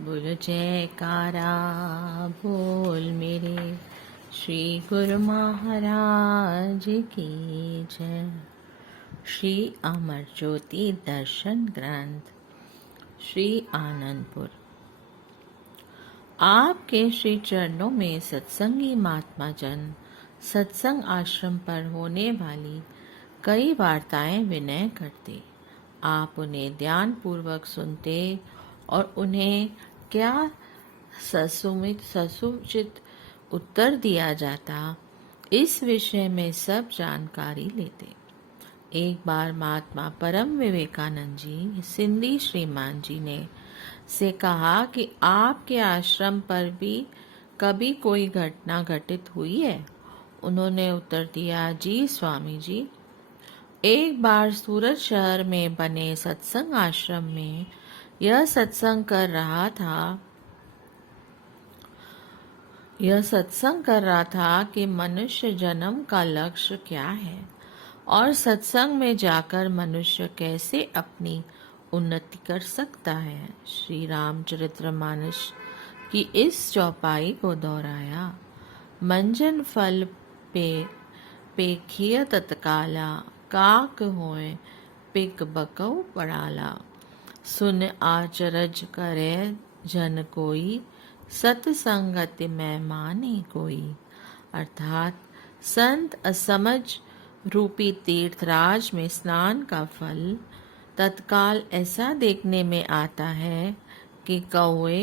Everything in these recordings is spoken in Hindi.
बोल जयकारा बोल मेरे श्री गुरु महाराज की जय। श्री अमर ज्योति दर्शन ग्रंथ श्री आनंदपुर। आपके श्री चरणों में सत्संगी महात्मा जन सत्संग आश्रम पर होने वाली कई वार्ताएं विनय करते। आप उन्हें ध्यान पूर्वक सुनते और उन्हें क्या ससुचित उत्तर दिया जाता, इस विषय में सब जानकारी लेते। एक बार महात्मा परम विवेकानंद जी सिंधी श्रीमान जी ने से कहा कि आपके आश्रम पर भी कभी कोई घटना घटित हुई है? उन्होंने उत्तर दिया, जी स्वामी जी, एक बार सूरत शहर में बने सत्संग आश्रम में यह सत्संग कर रहा था कि मनुष्य जन्म का लक्ष्य क्या है और सत्संग में जाकर मनुष्य कैसे अपनी उन्नति कर सकता है। श्री रामचरितमानस की इस चौपाई को दोहराया। मंजन फल पेखिय तत्काला, काक होए पिक बकौ पड़ाला। सुन आचरज करे जन कोई, सत्संगति में माने कोई। अर्थात संत असमझ रूपी तीर्थराज में स्नान का फल तत्काल ऐसा देखने में आता है कि कौवे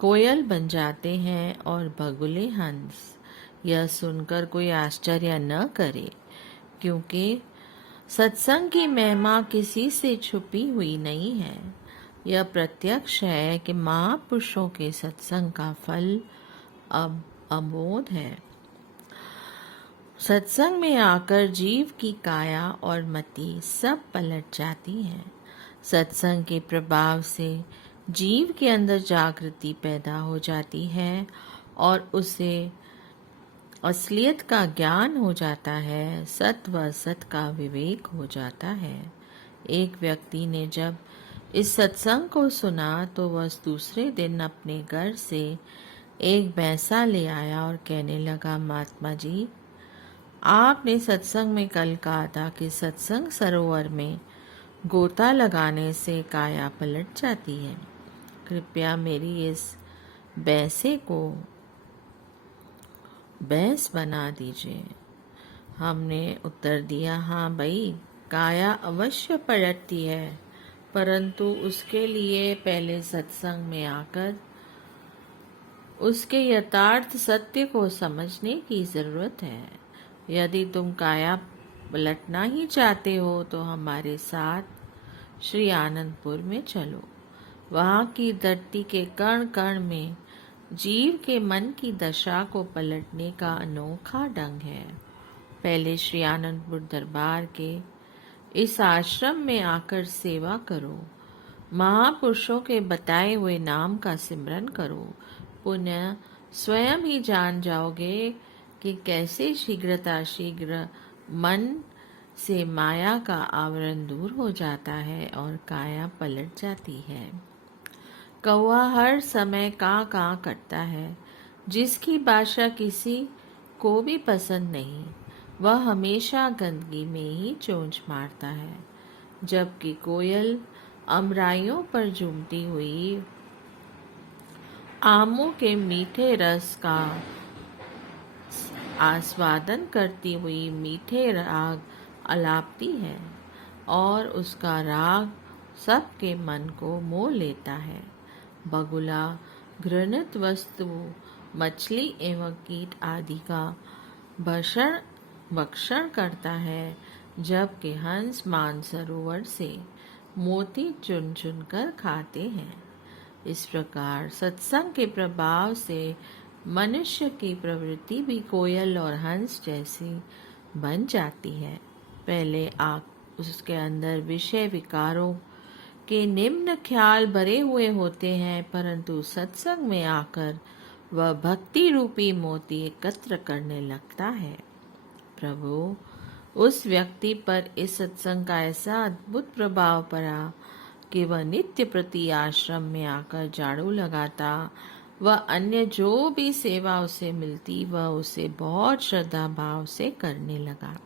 कोयल बन जाते हैं और बगुले हंस। यह सुनकर कोई आश्चर्य न करे, क्योंकि सत्संग की महिमा किसी से छुपी हुई नहीं है। यह प्रत्यक्ष है कि महापुरुषों के सत्संग का फल अब अमोद है। सत्संग में आकर जीव की काया और मति सब पलट जाती है। सत्संग के प्रभाव से जीव के अंदर जागृति पैदा हो जाती है और उसे असलियत का ज्ञान हो जाता है, सत व असत का विवेक हो जाता है। एक व्यक्ति ने जब इस सत्संग को सुना तो वह दूसरे दिन अपने घर से एक भैंसा ले आया और कहने लगा, महात्मा जी, आपने सत्संग में कल कहा था कि सत्संग सरोवर में गोता लगाने से काया पलट जाती है। कृपया मेरी इस भैंसे को भैंस बना दीजिए। हमने उत्तर दिया, हाँ भाई, काया अवश्य पलटती है, परंतु उसके लिए पहले सत्संग में आकर उसके यथार्थ सत्य को समझने की जरूरत है। यदि तुम काया पलटना ही चाहते हो तो हमारे साथ श्री आनंदपुर में चलो। वहाँ की धरती के कण कण में जीव के मन की दशा को पलटने का अनोखा ढंग है। पहले श्री आनंदपुर दरबार के इस आश्रम में आकर सेवा करो, महापुरुषों के बताए हुए नाम का सिमरन करो। पुनः स्वयं ही जान जाओगे कि कैसे शीघ्र मन से माया का आवरण दूर हो जाता है और काया पलट जाती है। कौवा हर समय kaa करता है, जिसकी भाषा किसी को भी पसंद नहीं। वह हमेशा गंदगी में ही चोंच मारता है, जबकि कोयल अमराइयों पर झूमती हुई आमों के मीठे रस का आस्वादन करती हुई मीठे राग अलापती है और उसका राग सबके मन को मोह लेता है। बगुला घृणित वस्तु मछली एवं कीट आदि का भक्षण करता है, जबकि हंस मानसरोवर से मोती चुन चुन कर खाते हैं। इस प्रकार सत्संग के प्रभाव से मनुष्य की प्रवृत्ति भी कोयल और हंस जैसी बन जाती है। पहले उसके अंदर विषय विकारों के निम्न ख्याल भरे हुए होते हैं, परंतु सत्संग में आकर वह भक्ति रूपी मोती एकत्र करने लगता है। प्रभु, उस व्यक्ति पर इस सत्संग का ऐसा अद्भुत प्रभाव पड़ा कि वह नित्य प्रति आश्रम में आकर झाड़ू लगाता। वह अन्य जो भी सेवा उसे मिलती वह उसे बहुत श्रद्धा भाव से करने लगा।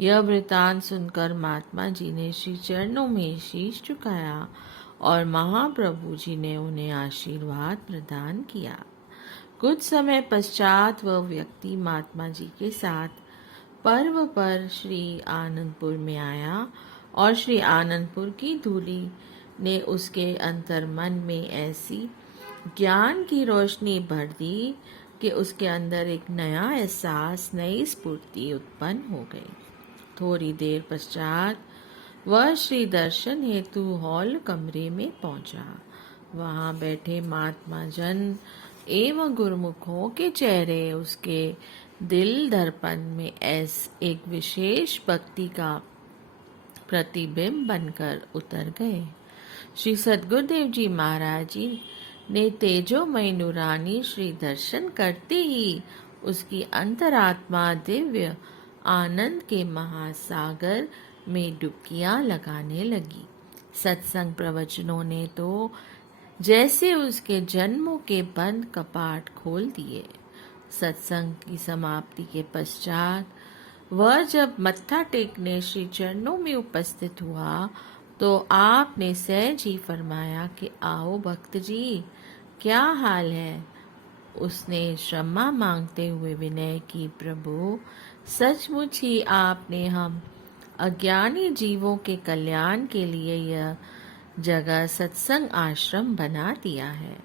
यह वृतांत सुनकर महात्मा जी ने श्री चरणों में शीश झुकाया और महाप्रभु जी ने उन्हें आशीर्वाद प्रदान किया। कुछ समय पश्चात वह व्यक्ति महात्मा जी के साथ पर्व पर श्री आनंदपुर में आया और श्री आनंदपुर की धूली ने उसके अंतर्मन में ऐसी ज्ञान की रोशनी भर दी कि उसके अंदर एक नया एहसास, नई स्फूर्ति उत्पन्न हो गई। थोड़ी देर पश्चात वह श्री दर्शन हेतु हॉल कमरे में पहुंचा। वहां बैठे महात्मा जन एवं गुरुमुखों के चेहरे उसके दिल दर्पण में एक विशेष भक्ति का प्रतिबिंब बनकर उतर गए। श्री सद्गुरुदेव जी महाराज जी ने तेजोमय नूरानी श्री दर्शन करते ही उसकी अंतरात्मा दिव्य आनंद के महासागर में डुबकियां लगाने लगी। सत्संग प्रवचनों ने तो जैसे उसके जन्मों के बंद कपाट खोल दिए। सत्संग की समाप्ति के पश्चात वह जब मत्था टेकने श्री चरणों में उपस्थित हुआ तो आपने सहज ही फरमाया कि आओ भक्त जी, क्या हाल है। उसने क्षमा मांगते हुए विनय की, प्रभु सचमुच ही आपने हम अज्ञानी जीवों के कल्याण के लिए यह जगह सत्संग आश्रम बना दिया है।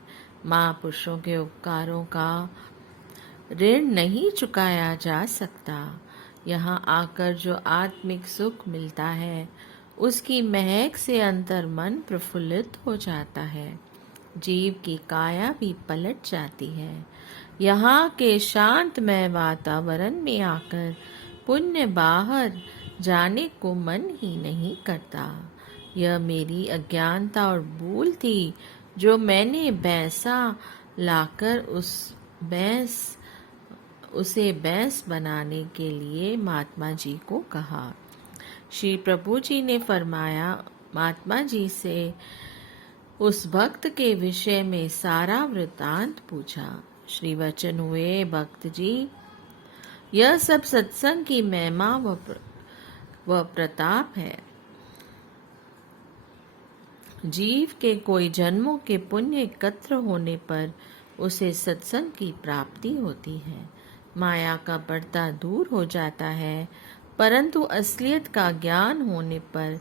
महापुरुषों के उपकारों का ऋण नहीं चुकाया जा सकता। यहाँ आकर जो आत्मिक सुख मिलता है उसकी महक से अंतर मन प्रफुल्लित हो जाता है। जीव की काया भी पलट जाती है। यहाँ के शांतमय वातावरण में आकर पुण्य बाहर जाने को मन ही नहीं करता। यह मेरी अज्ञानता और भूल थी जो मैंने भैंसा लाकर उसे भैंस बनाने के लिए महात्मा जी को कहा। श्री प्रभु जी ने फरमाया, महात्मा जी से उस भक्त के विषय में सारा वृतांत पूछा। श्री वचन हुए, भक्त जी, यह सब सत्संग की महिमा व प्रताप है। जीव के कोई जन्मों के पुण्य एकत्र होने पर उसे सत्संग की प्राप्ति होती है। माया का पर्दा दूर हो जाता है, परंतु असलियत का ज्ञान होने पर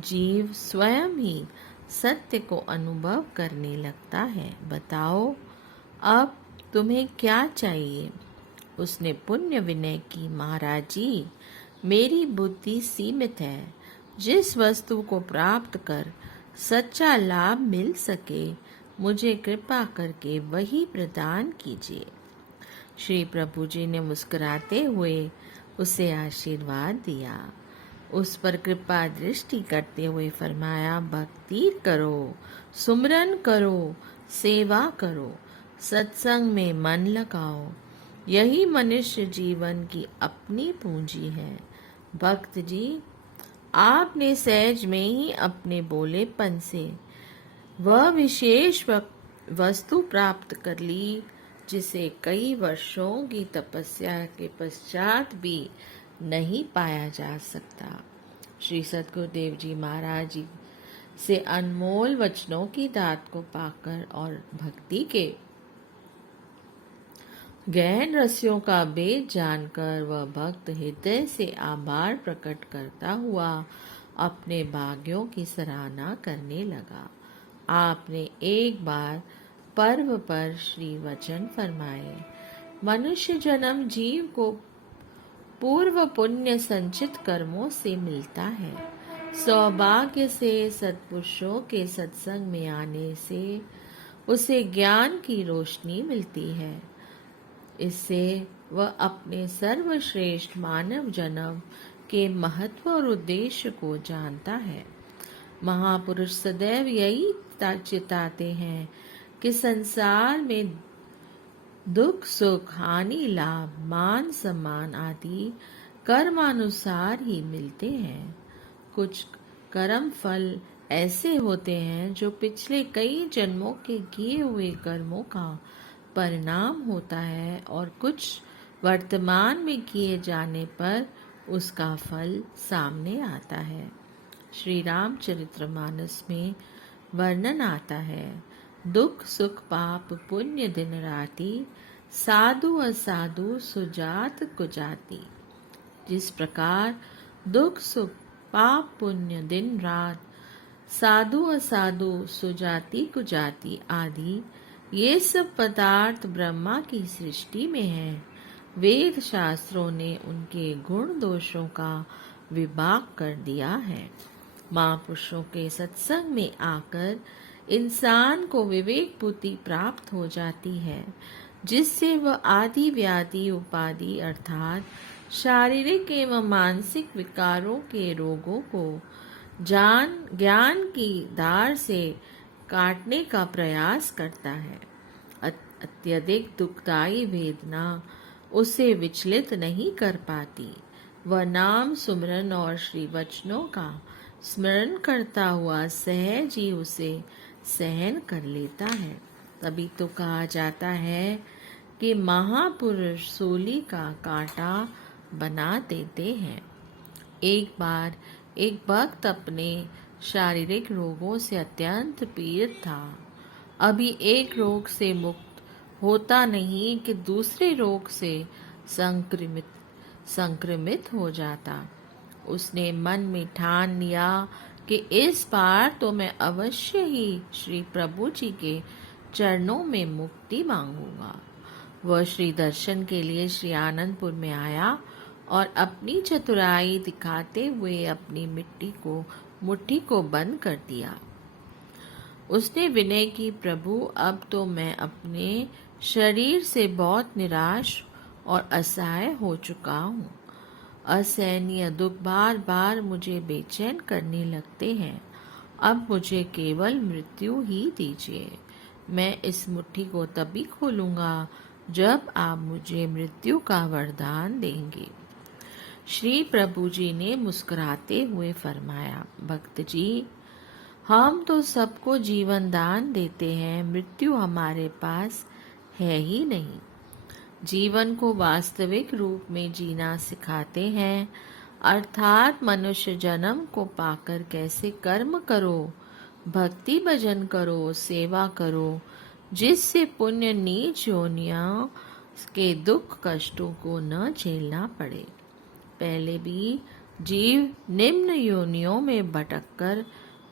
जीव स्वयं ही सत्य को अनुभव करने लगता है। बताओ अब तुम्हें क्या चाहिए। उसने पुण्य विनय की, महाराज जी, मेरी बुद्धि सीमित है। जिस वस्तु को प्राप्त कर सच्चा लाभ मिल सके मुझे कृपा करके वही प्रदान कीजिए। श्री प्रभु जी ने मुस्कुराते हुए उसे आशीर्वाद दिया। उस पर कृपा दृष्टि करते हुए फरमाया, भक्ति करो, सुमरन करो, सेवा करो, सत्संग में मन लगाओ। यही मनुष्य जीवन की अपनी पूंजी है। भक्त जी, आपने सहज में ही अपने बोलेपन से वह विशेष वस्तु प्राप्त कर ली जिसे कई वर्षों की तपस्या के पश्चात भी नहीं पाया जा सकता। श्री सद्गुरुदेव जी महाराज जी से अनमोल वचनों की दात को पाकर और भक्ति के गहन रस्यों का भेद जानकर वह भक्त हृदय से आभार प्रकट करता हुआ अपने भाग्यों की सराहना करने लगा। आपने एक बार पर्व पर श्री वचन फरमाए, मनुष्य जन्म जीव को पूर्व पुण्य संचित कर्मों से मिलता है। सौभाग्य से सत्पुरुषों के सत्संग में आने से उसे ज्ञान की रोशनी मिलती है। इससे वह अपने सर्वश्रेष्ठ मानव जन्म के महत्व और उद्देश्य को जानता है। महापुरुष सदैव यही चिताते हैं कि संसार में दुख सुख हानि लाभ मान सम्मान आदि कर्मानुसार ही मिलते हैं। कुछ कर्म फल ऐसे होते हैं जो पिछले कई जन्मों के किए हुए कर्मों का परिणाम होता है और कुछ वर्तमान में किए जाने पर उसका फल सामने आता है। श्री रामचरितमानस में वर्णन आता है, दुख सुख पाप पुण्य दिन राति, साधु असाधु सुजात कुजाति। जिस प्रकार दुख सुख पाप पुण्य दिन रात, साधु असाधु सुजाति कुजाति आदि ये सब पदार्थ ब्रह्मा की सृष्टि में है, वेद शास्त्रों ने उनके गुण दोषों का विभाग कर दिया है। महापुरुषों के सत्संग में आकर इंसान को विवेक बुद्धि प्राप्त हो जाती है, जिससे वह आदि व्याधि उपाधि अर्थात शारीरिक एवं मानसिक विकारों के रोगों को ज्ञान की धार से काटने का प्रयास करता है। अत्यधिक दुखदायी वेदना उसे विचलित नहीं कर पाती। वह नाम सुमरन और श्री वचनों का स्मरण करता हुआ सहज ही उसे सहन कर लेता है। तभी तो कहा जाता है कि महापुरुष सूली का कांटा बना देते हैं। एक बार एक भक्त अपने शारीरिक रोगों से अत्यंत पीड़ित था। अभी एक रोग से मुक्त होता नहीं कि दूसरे रोग से संक्रमित हो जाता। उसने मन में ठान लिया कि इस बार तो मैं अवश्य ही श्री प्रभु जी के चरणों में मुक्ति मांगूंगा। वह श्री दर्शन के लिए श्री आनंदपुर में आया और अपनी चतुराई दिखाते हुए अपनी मुट्ठी को बंद कर दिया। उसने विनय की, प्रभु अब तो मैं अपने शरीर से बहुत निराश और असहाय हो चुका हूँ। असहनीय दुख बार बार मुझे बेचैन करने लगते हैं। अब मुझे केवल मृत्यु ही दीजिए। मैं इस मुट्ठी को तभी खोलूंगा जब आप मुझे मृत्यु का वरदान देंगे। श्री प्रभु जी ने मुस्कुराते हुए फरमाया, भक्त जी, हम तो सबको जीवन दान देते हैं, मृत्यु हमारे पास है ही नहीं। जीवन को वास्तविक रूप में जीना सिखाते हैं, अर्थात मनुष्य जन्म को पाकर कैसे कर्म करो, भक्ति भजन करो, सेवा करो, जिससे पुण्य नीच योनियों के दुख कष्टों को न झेलना पड़े। पहले भी जीव निम्न योनियों में भटककर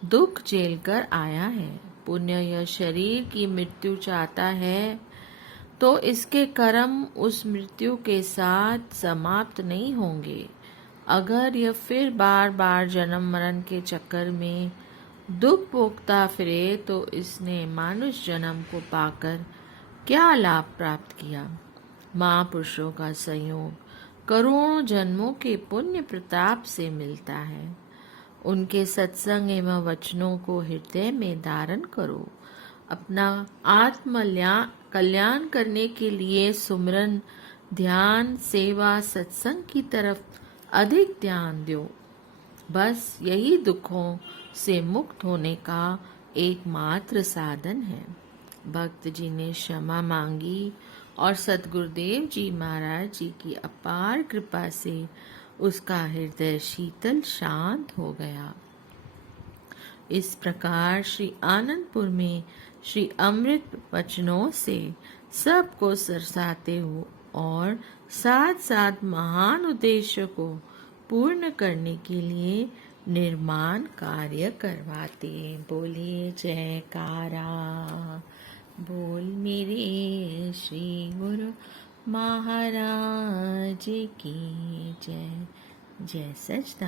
दुख झेलकर आया है। पुण्य यह शरीर की मृत्यु चाहता है तो इसके कर्म उस मृत्यु के साथ समाप्त नहीं होंगे। अगर यह फिर बार बार जन्म मरण के चक्कर में दुख भोगता फिरे तो इसने मानुष जन्म को पाकर क्या लाभ प्राप्त किया। महापुरुषों का संयोग करोड़ों जन्मों के पुण्य प्रताप से मिलता है। उनके सत्संग एवं वचनों को हृदय में धारण करो। अपना आत्म कल्याण करने के लिए सुमरन, ध्यान, सेवा, सत्संग की तरफ अधिक ध्यान दो। बस यही दुखों से मुक्त होने का एकमात्र साधन है। भक्त जी ने क्षमा मांगी और सतगुरुदेव जी महाराज जी की अपार कृपा से उसका हृदय शीतल शांत हो गया। इस प्रकार श्री आनंदपुर में श्री अमृत वचनों से सबको सरसाते हो और साथ साथ महान उद्देश्य को पूर्ण करने के लिए निर्माण कार्य करवाते। बोलिए जयकारा, बोल मेरे श्री गुरु महाराज की जय। जय सच्चिदानंद।